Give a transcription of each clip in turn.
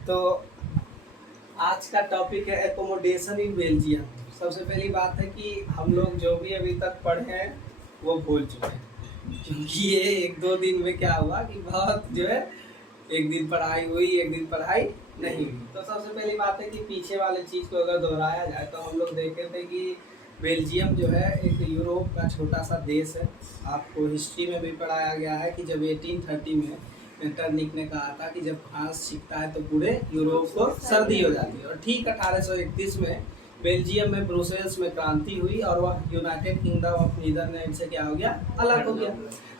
तो आज का टॉपिक है एकोमोडेशन इन बेल्जियम। सबसे पहली बात है कि हम लोग जो भी अभी तक पढ़े हैं वो भूल चुके हैं, क्योंकि ये एक दो दिन में क्या हुआ कि बहुत जो है एक दिन पढ़ाई हुई, एक दिन पढ़ाई नहीं हुई। तो सबसे पहली बात है कि पीछे वाले चीज़ को अगर दोहराया जाए तो हम लोग देखे थे कि बेल्जियम जो है एक यूरोप का छोटा सा देश है। आपको हिस्ट्री में भी पढ़ाया गया है कि जब 1830 में मेटरनिक ने कहा था कि जब फ्रांस जीतता है तो पूरे यूरोप को सर्दी हो जाती है। और ठीक 1831 में बेल्जियम में ब्रुसेल्स में क्रांति हुई और वह यूनाइटेड किंगडम ऑफ नीदरलैंड से क्या हो गया, अलग हो गया।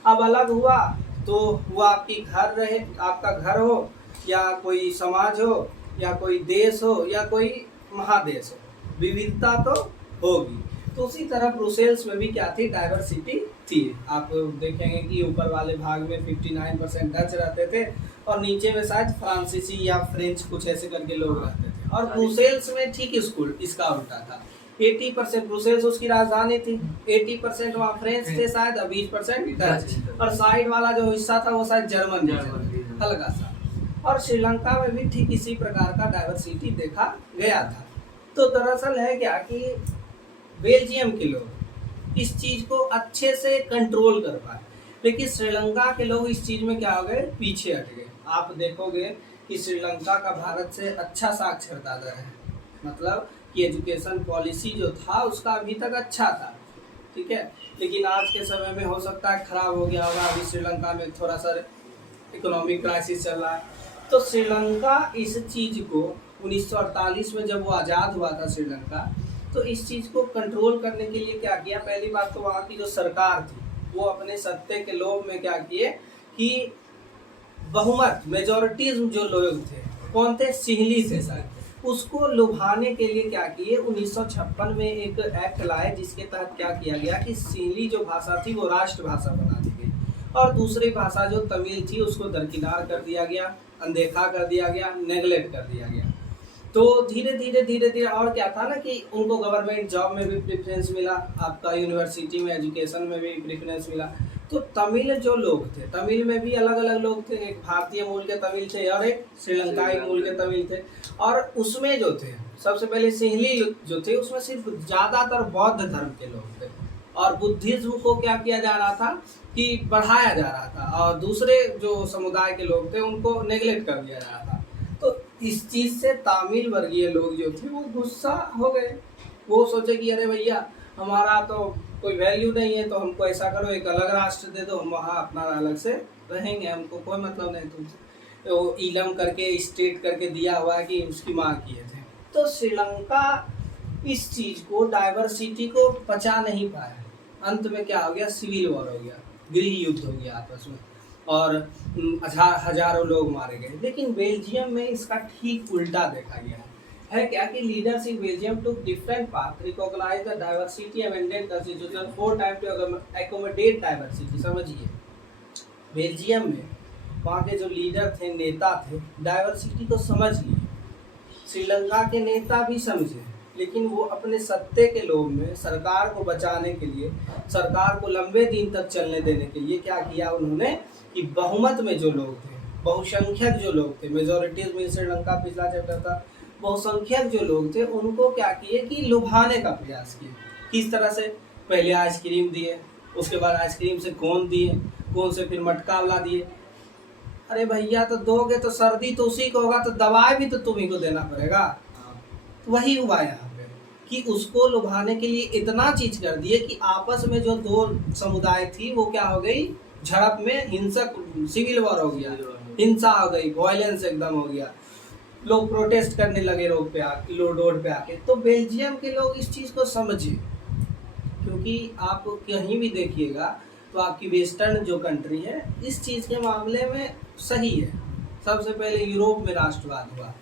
अब अलग हुआ तो वो आपकी घर रहे, आपका घर हो या कोई समाज हो या कोई देश हो या कोई महादेश हो, विविधता तो होगी। तो उसी तरह ब्रुसेल्स में भी क्या थी, डाइवर्सिटी थी। आप देखेंगे कि ऊपर वाले भाग में 59% डच रहते थे और नीचे में शायद फ्रांसीसी या फ्रेंच कुछ ऐसे करके लोग रहते थे। और ब्रुसेल्स में ठीक स्कूल इसका उल्टा था। 80% ब्रुसेल्स उसकी राजधानी थी, 80% वहाँ फ्रेंच थे शायद, 20% डच, और साइड वाला जो हिस्सा था वो शायद जर्मन हल्का सा। और श्रीलंका में भी ठीक इसी प्रकार का डाइवर्सिटी देखा गया था। तो दरअसल है क्या कि बेल्जियम के लोग इस चीज को अच्छे से कंट्रोल कर पाए, लेकिन श्रीलंका के लोग इस चीज में क्या हो गए, पीछे हट गए। आप देखोगे कि श्रीलंका का भारत से अच्छा साक्षरता दर है, मतलब कि एजुकेशन पॉलिसी जो था उसका अभी तक अच्छा था, ठीक है। लेकिन आज के समय में हो सकता है खराब हो गया होगा। अभी श्रीलंका में थोड़ा सा इकोनॉमिक क्राइसिस चल रहा है। तो श्रीलंका इस चीज को 1948 में जब वो आज़ाद हुआ था श्रीलंका, तो इस चीज़ को कंट्रोल करने के लिए क्या किया, पहली बात तो वहाँ की जो सरकार थी वो अपने सत्ते के लोभ में क्या किए कि बहुमत मेजॉरिटीज जो लोग थे, कौन थे, सिंहली थे सर, उसको लुभाने के लिए क्या किए, 1956 में एक एक्ट लाए जिसके तहत क्या किया गया कि सिंहली जो भाषा थी वो राष्ट्रभाषा बना दी गई और दूसरी भाषा जो तमिल थी उसको दरकिनार कर दिया गया, अनदेखा कर दिया गया, नेगलेक्ट कर दिया गया। तो धीरे धीरे और क्या था ना कि उनको गवर्नमेंट जॉब में भी प्रेफरेंस मिला, आपका यूनिवर्सिटी में एजुकेशन में भी प्रेफरेंस मिला। तो तमिल जो लोग थे, तमिल में भी अलग अलग लोग थे, एक भारतीय मूल के तमिल थे और एक श्रीलंकाई मूल के तमिल थे। और उसमें जो थे सबसे पहले सिंहली जो थे उसमें सिर्फ ज़्यादातर बौद्ध धर्म के लोग थे और बुद्धिज्म को क्या किया जा रहा था कि बढ़ाया जा रहा था और दूसरे जो समुदाय के लोग थे उनको नेगलेक्ट कर दिया जा रहा था। तो इस चीज से तामिल वर्गीय लोग जो थे वो गुस्सा हो गए। वो सोचे कि अरे भैया हमारा तो कोई वैल्यू नहीं है, तो हमको ऐसा करो एक अलग राष्ट्र दे दो, हम वहाँ अपना अलग से रहेंगे, हमको कोई मतलब नहीं तुमसे। तो इलम करके स्टेट करके दिया हुआ है कि उसकी मांग किए थे। तो श्रीलंका इस चीज को, डाइवर्सिटी को पचा नहीं पाया। अंत में क्या हो गया, सिविल वॉर हो गया, गृह युद्ध हो गया आपस में और हजारों लोग मारे गए। लेकिन बेल्जियम में इसका ठीक उल्टा देखा गया है क्या कि leaders in Belgium took different path, recognize the diversity, amended constitution 4 time to accommodate diversity. समझिए, बेल्जियम में वहाँ के जो लीडर थे, नेता थे, डाइवर्सिटी को समझ लिए। श्रीलंका के नेता भी समझे, लेकिन वो अपने सत्ते के लोभ में सरकार को बचाने के लिए, सरकार को लंबे दिन तक चलने देने के लिए क्या किया उन्होंने कि बहुमत में जो लोग थे, बहुसंख्यक जो लोग थे, मेजॉरिटीज में श्रीलंका पिछला चैप्टर था, बहुसंख्यक जो लोग थे उनको क्या किए कि लुभाने का प्रयास किए। किस तरह से, पहले आइसक्रीम दिए, उसके बाद आइसक्रीम से कोन दिए, कोन से फिर मटकावला दिए। अरे भैया तो दोगे तो सर्दी तो उसी को होगा, तो दवाई भी तो तुम्ही को देना पड़ेगा। तो वही हुआ यहाँ पे कि उसको लुभाने के लिए इतना चीज कर दिए कि आपस में जो दो समुदाय थी वो क्या हो गई, झड़प में हिंसक, सिविल वॉर हो गया, हिंसा हो गई, वायलेंस एकदम हो गया, लोग प्रोटेस्ट करने लगे रोड पे आके। तो बेल्जियम के लोग इस चीज को समझे, क्योंकि आप कहीं भी देखिएगा तो आपकी वेस्टर्न जो कंट्री है इस चीज के मामले में सही है। सबसे पहले यूरोप में राष्ट्रवाद हुआ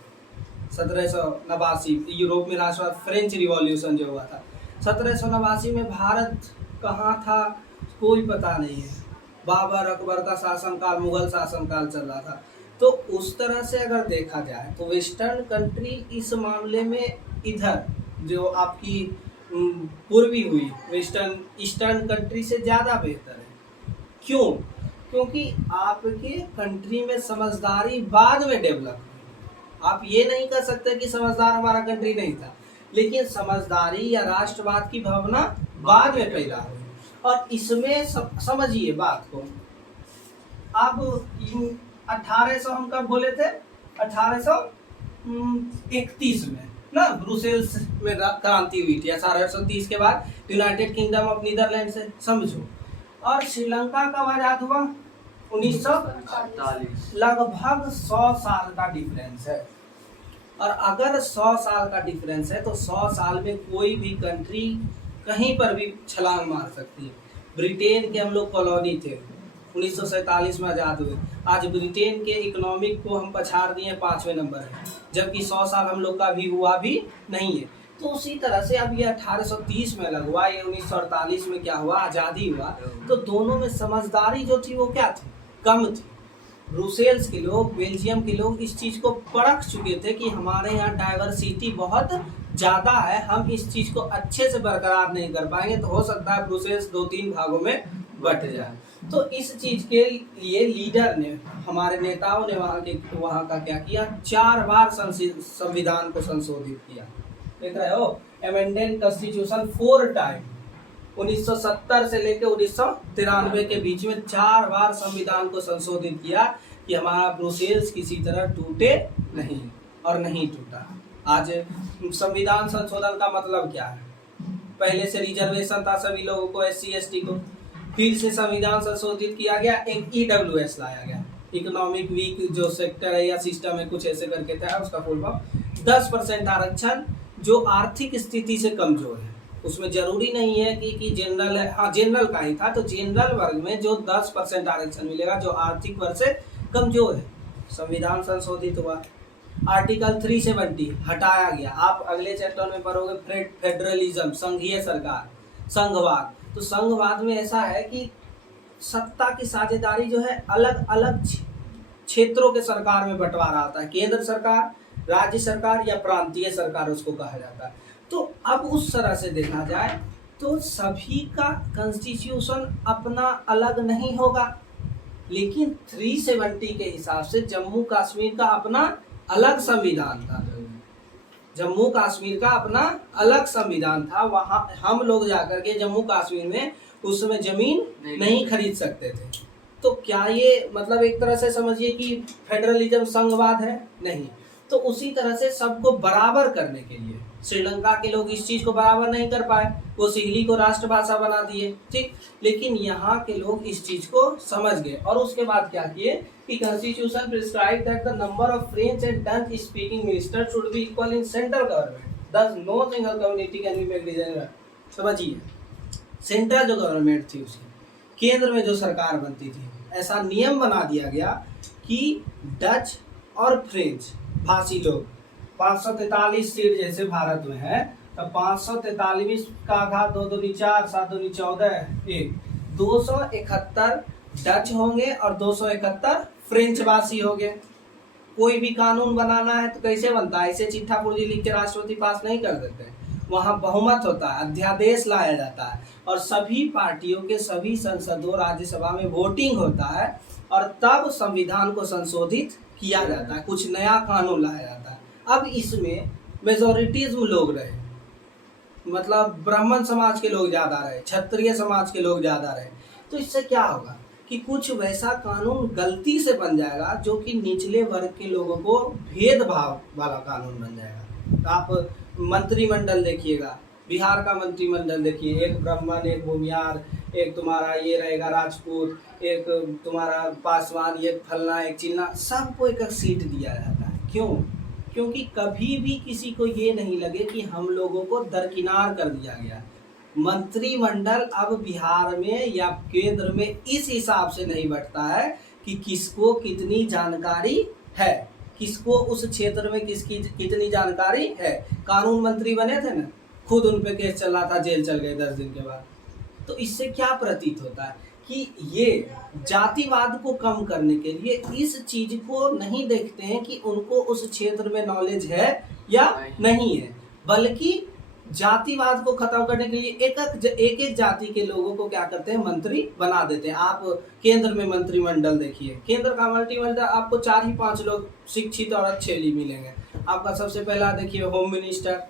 1789, यूरोप में राष्ट्रवाद, फ्रेंच रिवॉल्यूशन जो हुआ था 1789 में। भारत कहाँ था कोई पता नहीं है, बाबर अकबर का शासनकाल, मुगल शासनकाल चल रहा था। तो उस तरह से अगर देखा जाए तो वेस्टर्न कंट्री इस मामले में, इधर जो आपकी पूर्वी हुई वेस्टर्न ईस्टर्न कंट्री से ज़्यादा बेहतर है। क्यों? क्योंकि आपके कंट्री में समझदारी बाद में डेवलप हुई, आप ये नहीं कर सकते कि समझदार हमारा कंट्री नहीं था, लेकिन समझदारी या राष्ट्रवाद की भावना बाद में पैदा हुई। और इसमें समझिए बात को, अब 1800 हम कब बोले थे, 1831 में ना ब्रुसेल्स में क्रांति हुई थी। 1830 के बाद यूनाइटेड किंगडम ऑफ नीदरलैंड से समझो। और श्रीलंका कब आजाद हुआ, 1948। लगभग 100 साल का डिफरेंस है। और अगर 100 साल का डिफरेंस है तो 100 साल में कोई भी कंट्री कहीं पर भी छलांग मार सकती है। ब्रिटेन के हम लोग कॉलोनी थे, 1947 में आज़ाद हुए। आज ब्रिटेन के इकोनॉमिक को हम पछाड़ दिए 5वें नंबर है, जबकि 100 साल हम लोग का भी हुआ भी नहीं है। तो उसी तरह से अब ये 1830 में अलग हुआ, ये 1948 में क्या हुआ, आज़ादी हुआ। तो दोनों में समझदारी जो थी वो क्या थी, कम थी। ब्रुसेल्स के लोग, बेल्जियम के लोग इस चीज़ को परख चुके थे कि हमारे यहाँ डाइवर्सिटी बहुत ज़्यादा है, हम इस चीज़ को अच्छे से बरकरार नहीं कर पाएंगे, तो हो सकता है ब्रुसेल्स 2-3 भागों में बट जाए। तो इस चीज़ के लिए लीडर ने, हमारे नेताओं ने वहाँ का क्या किया, 4 बार संविधान को संशोधित किया। देख रहे हो, अमेंडेड कॉन्स्टिट्यूशन 4 टाइम, 1970 से लेकर 1993 के बीच में 4 बार संविधान को संशोधित किया कि हमारा ब्रुसेल्स किसी तरह टूटे नहीं, और नहीं टूटा। आज संविधान संशोधन का मतलब क्या है, पहले से रिजर्वेशन था सभी लोगों को, SC ST को, फिर से संविधान संशोधित किया गया, एक EWS लाया गया, इकोनॉमिक वीक जो सेक्टर है या सिस्टम है, कुछ ऐसे करके था उसका फुल फॉर्म। 10% आरक्षण जो आर्थिक स्थिति से कमजोर है, उसमें जरूरी नहीं है कि जनरल है, हाँ जनरल का ही था, तो जनरल वर्ग में जो 10% आरक्षण मिलेगा जो आर्थिक वर्ग से कमजोर है, संविधान संशोधित हुआ। आर्टिकल 370 हटाया गया। आप अगले चैप्टर में पढ़ोगे फेडरलिज्म, संघीय सरकार, संघवाद। तो संघवाद में ऐसा है कि सत्ता की साझेदारी जो है अलग अलग क्षेत्रों के सरकार में बंटवारा आता है, केंद्र सरकार, राज्य सरकार या प्रांतीय सरकार उसको कहा जाता है। तो अब उस तरह से देखा जाए तो सभी का कॉन्स्टिट्यूशन अपना अलग नहीं होगा, लेकिन 370 के हिसाब से जम्मू कश्मीर का अपना अलग संविधान था। जम्मू कश्मीर का अपना अलग संविधान था। वहाँ हम लोग जाकर के जम्मू कश्मीर में उस समय जमीन नहीं खरीद सकते थे। तो क्या ये मतलब एक तरह से समझिए कि फेडरलिज्म संघवाद है? नहीं। तो उसी तरह से सबको बराबर करने के लिए श्रीलंका के लोग इस चीज को बराबर नहीं कर पाए, वो सिंहली को राष्ट्रभाषा बना दिए, ठीक। लेकिन यहाँ के लोग इस चीज को समझ गए और उसके बाद क्या किए कि constitution prescribe that the number of French and Dutch speaking minister should be equal in central government, thus no single community can be made design. समझिए, सेंट्रल जो गवर्नमेंट थी उसकी केंद्र में जो सरकार बनती थी, ऐसा नियम बना दिया गया कि डच और फ्रेंच भाषी लोग 543 सीट जैसे भारत में है, तो 543 का आघात 2 दूनी 4, 7 दूनी 14, 271 डच होंगे और 271 फ्रेंच भाषी होंगे। कोई भी कानून बनाना है तो कैसे बनता है? ऐसे चिट्ठा पुर्जी लिख के राष्ट्रपति पास नहीं कर देते। वहाँ बहुमत होता है, अध्यादेश लाया जाता है और सभी पार्टियों के सभी संसदों राज्यसभा में वोटिंग होता है और तब संविधान को संशोधित किया जाता है, कुछ नया कानून लाया जाता है। अब इसमें मेजोरिटीज़ लोग रहे, मतलब ब्राह्मण समाज के लोग ज़्यादा रहे, क्षत्रिय समाज के लोग ज़्यादा रहे, तो इससे क्या होगा कि कुछ वैसा कानून गलती से बन जाएगा जो कि निचले वर्ग के लोगों को भेदभाव वाला कानून बन जाएगा। आप मंत्रिमंडल देखिएगा, बिहार का मंत्रिमंडल देखिए, एक ब्राह्मण, एक भूमियार, एक तुम्हारा ये रहेगा राजपूत, एक तुम्हारा पासवान, एक फलना, एक चिल्ला, सबको एक सीट दिया जाता है। क्यों? क्योंकि कभी भी किसी को ये नहीं लगे कि हम लोगों को दरकिनार कर दिया गया। मंत्रिमंडल अब बिहार में या केंद्र में इस हिसाब से नहीं बढ़ता है कि किसको कितनी जानकारी है, किसको उस क्षेत्र में किसकी कितनी जानकारी है। कानून मंत्री बने थे ना, खुद उन पे केस चल रहा था, जेल चल गए 10 दिन के बाद। तो इससे क्या प्रतीत होता है कि ये जातिवाद को कम करने के लिए इस चीज को नहीं देखते हैं कि उनको उस क्षेत्र में नॉलेज है या नहीं है, बल्कि जातिवाद को खत्म करने के लिए एक एक जाति के लोगों को क्या करते हैं, मंत्री बना देते हैं। आप केंद्र में मंत्रिमंडल देखिए, केंद्र का मंत्रिमंडल आपको 4 ही 5 लोग शिक्षित और अच्छे लिए मिलेंगे। आपका सबसे पहला देखिए home minister,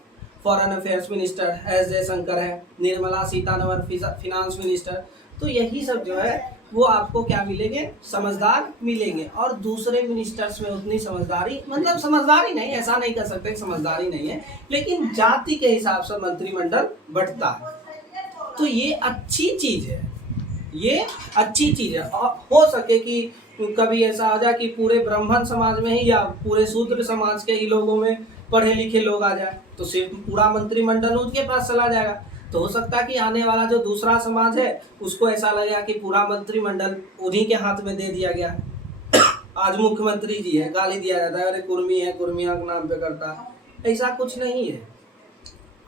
foreign affairs minister S Jaishankar है, निर्मला सीतारमण फिनांस मिनिस्टर। तो यही सब जो है वो आपको क्या मिलेंगे, समझदार मिलेंगे। और दूसरे मिनिस्टर्स में उतनी समझदारी, मतलब समझदारी नहीं, ऐसा नहीं कर सकते समझदारी नहीं है, लेकिन जाति के हिसाब से मंत्रिमंडल बढ़ता है। तो ये अच्छी चीज है, ये अच्छी चीज है। और हो सके कि कभी ऐसा आ जाए कि पूरे ब्राह्मण समाज में ही या पूरे शूद्र समाज के ही लोगों में पढ़े लिखे लोग आ जाए, तो सिर्फ पूरा मंत्रिमंडल उनके पास चला जाएगा। तो हो सकता है कि आने वाला जो दूसरा समाज है उसको ऐसा लगेगा कि पूरा मंत्रिमंडल उन्हीं के हाथ में दे दिया गया। आज मुख्यमंत्री जी है, गाली दिया जाता है, अरे कुर्मी है, कुर्मिया के नाम पे करता है। ऐसा कुछ नहीं है।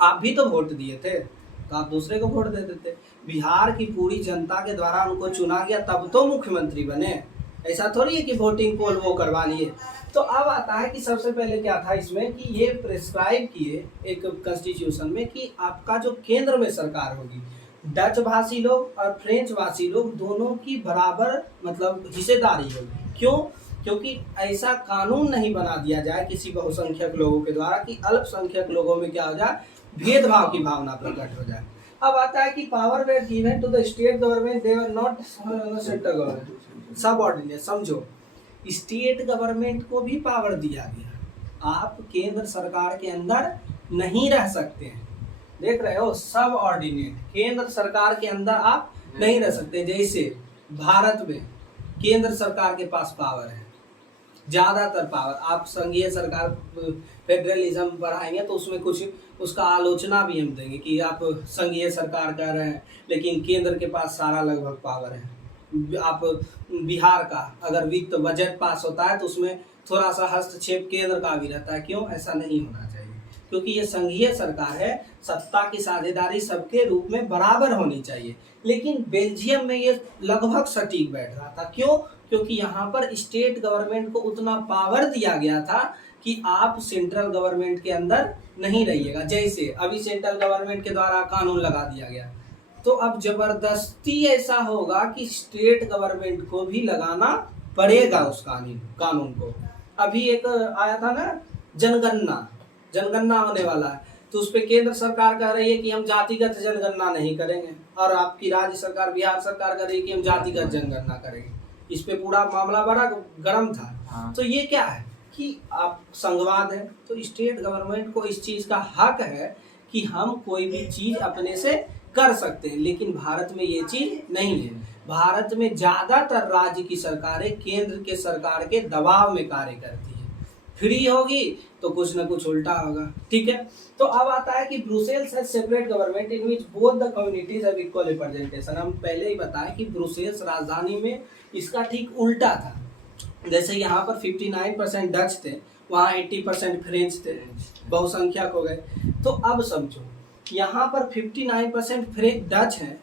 आप भी तो वोट दिए थे, तो आप दूसरे को वोट दे देते। बिहार की पूरी जनता के द्वारा उनको चुना गया, तब तो मुख्यमंत्री बने। ऐसा थोड़ी है कि वोटिंग पोल वो करवा लिए। तो अब आता है कि सबसे पहले क्या था इसमें कि ये प्रिस्क्राइब किए एक कॉन्स्टिट्यूशन में कि आपका जो केंद्र में सरकार होगी, डच भाषी लोग और फ्रेंच भाषी लोग दोनों की बराबर मतलब हिस्सेदारी होगी। क्यों? क्योंकि ऐसा कानून नहीं बना दिया जाए किसी बहुसंख्यक लोगों के द्वारा कि अल्पसंख्यक लोगों में क्या हो जाए, भेदभाव की भावना प्रकट हो जाए। अब आता है कि power were given to the state government, they were not central government, subordinate. समझो, स्टेट गवर्नमेंट को भी पावर दिया गया, आप केंद्र सरकार के अंदर नहीं रह सकते हैं। देख रहे हो, सब ऑर्डिनेट, केंद्र सरकार के अंदर आप नहीं रह सकते। जैसे भारत में केंद्र सरकार के पास पावर है, ज्यादातर पावर। आप संघीय सरकार फेडरलिज्म पढ़ाएंगे तो उसमें कुछ उसका आलोचना भी हम देंगे कि आप संघीय सरकार कर रहे हैं लेकिन केंद्र के पास सारा लगभग पावर है। आप बिहार का अगर वित्त बजट पास होता है तो उसमें थोड़ा सा हस्तक्षेप केंद्र का भी रहता है। क्यों? ऐसा नहीं होना चाहिए, क्योंकि ये संघीय सरकार है, सत्ता की साझेदारी सबके रूप में बराबर होनी चाहिए। लेकिन बेल्जियम में ये लगभग सटीक बैठ रहा था। क्यों? क्योंकि यहाँ पर स्टेट गवर्नमेंट को उतना पावर दिया गया था कि आप सेंट्रल गवर्नमेंट के अंदर नहीं रहिएगा। जैसे अभी सेंट्रल गवर्नमेंट के द्वारा कानून लगा दिया गया, तो अब जबरदस्ती ऐसा होगा कि स्टेट गवर्नमेंट को भी लगाना पड़ेगा उस कानून को। अभी एक आया था ना, जनगणना होने वाला है, तो उस पर केंद्र सरकार कह रही है कि हम जातिगत जनगणना नहीं करेंगे, और आपकी राज्य सरकार बिहार सरकार कह रही है कि हम जातिगत जनगणना करेंगे। इस पे पूरा मामला बड़ा गर्म था। हाँ। तो ये क्या है कि आप संघवाद है, तो स्टेट गवर्नमेंट को इस चीज का हक है कि हम कोई भी चीज अपने से कर सकते हैं, लेकिन भारत में ये चीज नहीं है। भारत में ज्यादातर राज्य की सरकारें केंद्र के सरकार के दबाव में कार्य करती है। फ्री होगी तो कुछ ना कुछ उल्टा होगा। ठीक है, तो अब आता है कि ब्रुसेल्स है separate government in which both the communities have equal representation. हम पहले ही बताएं कि ब्रुसेल्स राजधानी में इसका ठीक उल्टा था। जैसे यहाँ पर 59% डच थे, वहाँ 80% फ्रेंच थे, बहुसंख्यक हो गए। तो अब समझो, यहाँ पर 59% फ्रेंच डच हैं,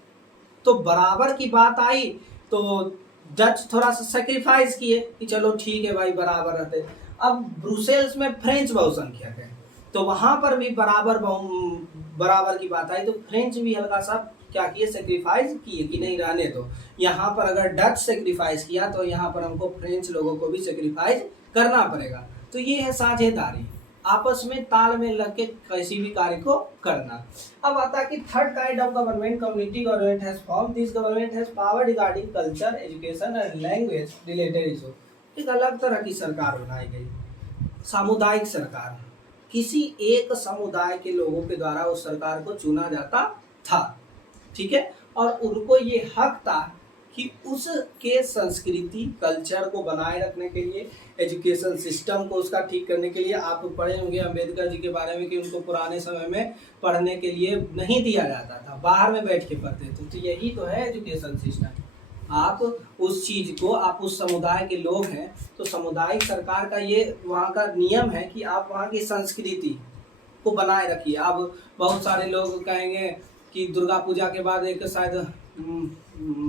तो बराबर की बात आई तो डच थोड़ा सा सेक्रीफाइस किए कि चलो ठीक है भाई, बराबर रहते। अब ब्रुसेल्स में फ्रेंच बहुसंख्यक है, तो वहां पर भी बराबर की बात आई, तो फ्रेंच भी हल्का सा क्या किए, सेक्रीफाइस किए कि नहीं रहने दो। यहाँ पर अगर डच सेक्रीफाइस किया तो यहाँ पर हमको फ्रेंच लोगों को भी सेक्रीफाइस करना पड़ेगा। तो ये है साझेदारी, आपस में तालमेल लग के किसी भी कार्य को करना। अब आता है कि third kind of government, community government has form. This government has power regarding culture, education and language related issue. एक अलग तरह की सरकार बनाई गई, सामुदायिक सरकार। किसी एक समुदाय के लोगों के द्वारा उस सरकार को चुना जाता था, ठीक है, और उनको ये हक था कि उसके संस्कृति कल्चर को बनाए रखने के लिए, एजुकेशन सिस्टम को उसका ठीक करने के लिए। आप पढ़े होंगे अम्बेडकर जी के बारे में कि उनको पुराने समय में पढ़ने के लिए नहीं दिया जाता था, बाहर में बैठ के पढ़ते थे। तो यही तो है एजुकेशन सिस्टम। आप उस चीज को, आप उस समुदाय के लोग हैं तो सामुदायिक सरकार का ये वहाँ का नियम है कि आप वहाँ की संस्कृति को बनाए रखिए। अब बहुत सारे लोग कहेंगे कि दुर्गा पूजा के बाद एक शायद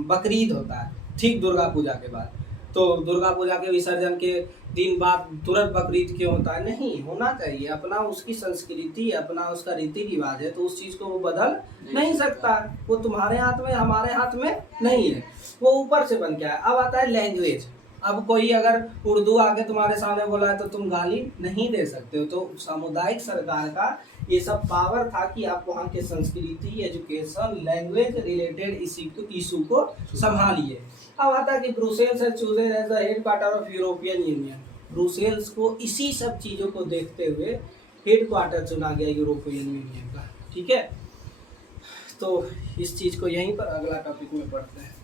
बकरीद होता है, ठीक दुर्गा पूजा के बाद, तो दुर्गा पूजा के विसर्जन के दिन बाद तुरंत बकरीद क्यों होता है? नहीं होना चाहिए, अपना उसकी संस्कृति, अपना उसका रीति रिवाज है, तो उस चीज को वो बदल नहीं सकता। वो तुम्हारे हाथ में, हमारे हाथ में नहीं है, वो ऊपर से बन के आया। अब आता है लैंग्वेज। अब कोई अगर उर्दू आके तुम्हारे सामने बोला है तो तुम गाली नहीं दे सकते हो। तो सामुदायिक सरकार का ये सब पावर था कि आप वहाँ के संस्कृति, एजुकेशन, लैंग्वेज रिलेटेड इशू को संभालिए। अब आता है कि ब्रुसेल्स है chosen as the headquarter of European Union. Brussels को इसी सब चीज़ों को देखते हुए हेडक्वार्टर चुना गया यूरोपियन यूनियन का। ठीक है, तो इस चीज़ को यहीं पर अगला टॉपिक में पढ़ते हैं।